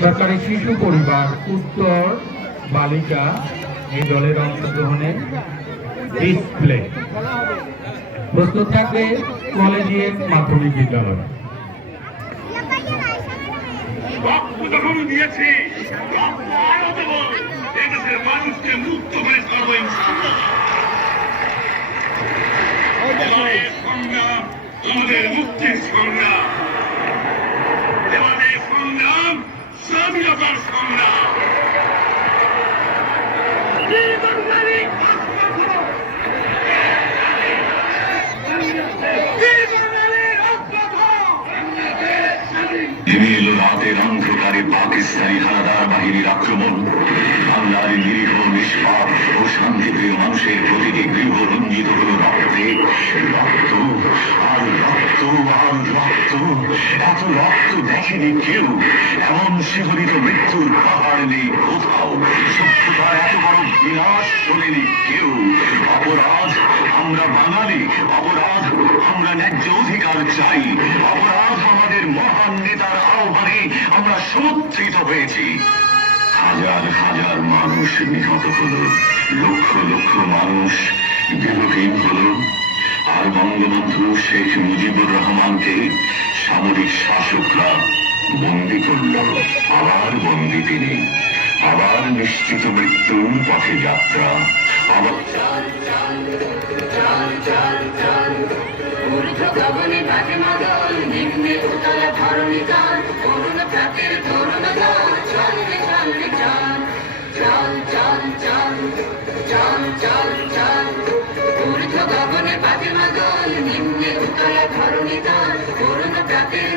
সরকারি শিশু পরিবার উত্তর বালিকা এই দলের অংশগ্রহণে ডিসপ্লে প্রস্তুত থাকবে কলেজিয়েট মাধ্যমিক বিদ্যালয়। মানুষকে মুক্ত করে ছাড়বো সংগ্রাম, আমাদের মুক্তির সংগ্রাম, আমাদের সংগ্রাম স্বাধীনতার সংগ্রাম। রাতের অন্ধকারে পাকিস্তানি হানাদার বাহিনীর আক্রমণ বাংলার নিরীহ নিষ্পাপ ও শান্তিপ্রিয় মানুষের প্রতিটি গৃহ রঞ্জিত হল রক্তে। রক্ত আর রক্ত আর রক্ত, এত রক্ত দেখেনি কেউ, এমন শিহরিত মৃত্যুর পাহাড় নেই কোথাও। সভ্যতার এত বড় বিনাশ শোনেনি কেউ। অপরাধ আমরা বাঙালি, অপরাধ আমরা ন্যায্য অধিকার চাই, অপরাধ আমাদের মহান নেতার আহ্বানে আমরা সমর্থিত হয়েছি। হাজার হাজার মানুষ নিহত হলো, লক্ষ লক্ষ মানুষ গৃহহীন হলো, আর বঙ্গবন্ধু শেখ মুজিবুর রহমানকে সামরিক শাসকরা বন্দী করল। আবার বন্দী তিনি, আবার নিশ্চিত মৃত্যুর পথে যাত্রা। আবার ঊর্ধ্ব গগনে বাজে মাদল, নিম্নে উতলা ধরণী দল, করুণ প্রাতের